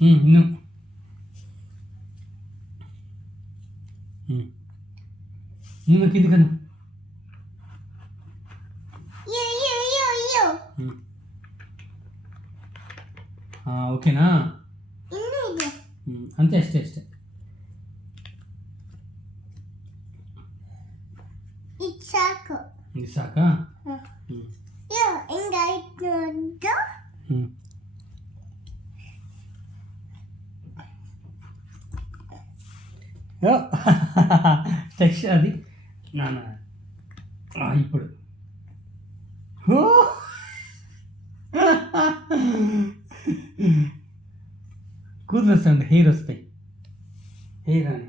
ఇನ್ನು ఇನ್ನು కింది కను ఓకేనా అంతే అಷ್ಟೇ అಷ್ಟೇ ఇది సాకా టెక్స్చర్ అది నాన్న ఇప్పుడు కూతురు వస్తాయండి హెయిర్ వస్తాయి హెయిర్ అని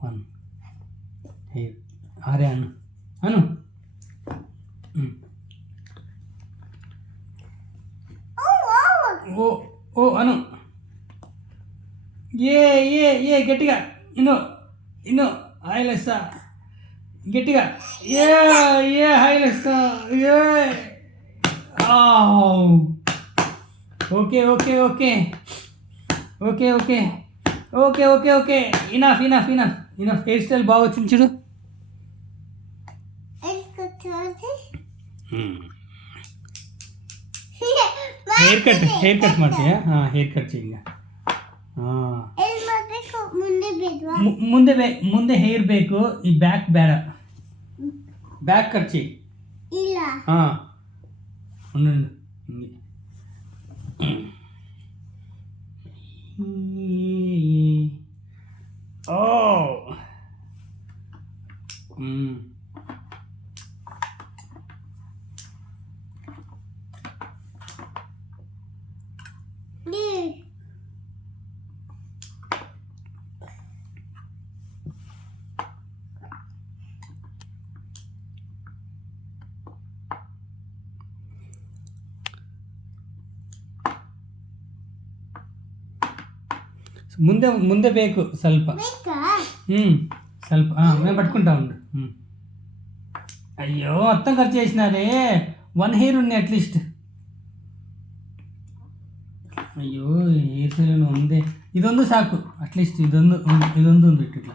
వన్ హెయిర్ అరే అను అను ఓ ఓ అను ఏ గట్టిగా ఇన్నో హాయిలేస్తా గట్టిగా ఏ హాయిలేస్తా okay okay okay okay okay okay okay okay enough enough enough enough hairstyle బాగా వచ్చింది చూడు ಹೇರ್ ಕಟ್ ಮಾಡ್ತೀಯಾ ಹೇರ್ ಕಟ್ ಚೆಯ್ಯ ಮುಂದೆ ಹೇರ್ ಬೇಕು ಈ ಬ್ಯಾಕ್ ಬೇಡ ಬ್ಯಾಕ್ ಕಟ್ ಚೆಯ್ಯಿ ఉండండి ఓ ಮುಂದೆ ಬೇಕು ಸ್ವಲ್ಪ ಸ್ವಲ್ಪ మేము పట్టుకుంటా ఉండు అయ్యో మొత్తం ఖర్చు చేసినారే 1 హెయిర్ ఉన్నాయి అట్లీస్ట్ ಅಯ್ಯೋ ಹೇರ್ ಸ್ಟೈಲ್ ಒಂದೇ ಇದೊಂದು ಸಾಕು ಅಟ್ಲೀಸ್ಟ್ ಇದೊಂದು ಒಂದು ಇಟ್ಟಿಲ್ಲ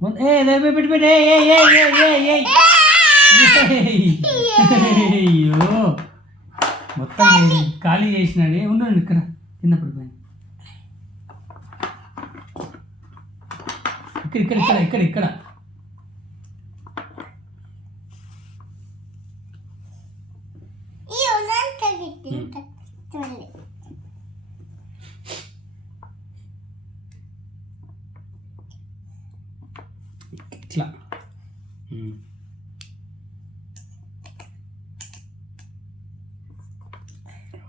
ಒಂದು ಬಿಟ್ಬಿಟ್ಟೆ అయ్యో మొత్తం ఖాళీ చేసినాడే ఉండండి ఇక్కడ కింద పడిపోయింది ఇక్కడ ఇక్కడ ఇక్కడ ఇక్కడ ఇట్లా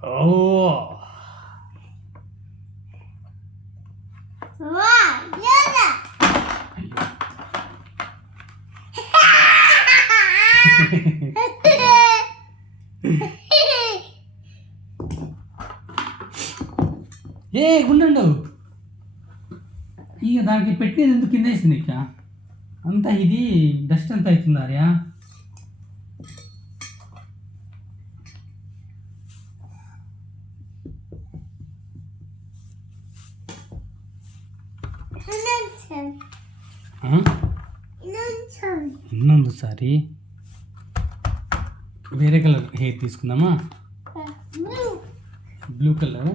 ఓ ఉండండు ఇక దానికి పెట్టినది ఎందుకు కింద వేసింది ఇక అంతా ఇది డస్ట్ అంతా అవుతుందార్యా ಇನ್ನೊಂದು ಸಾರಿ ಬೇರೆ ಕಲರ್ ಹೇರ್ తీసుకుందామా బ్లూ కలర్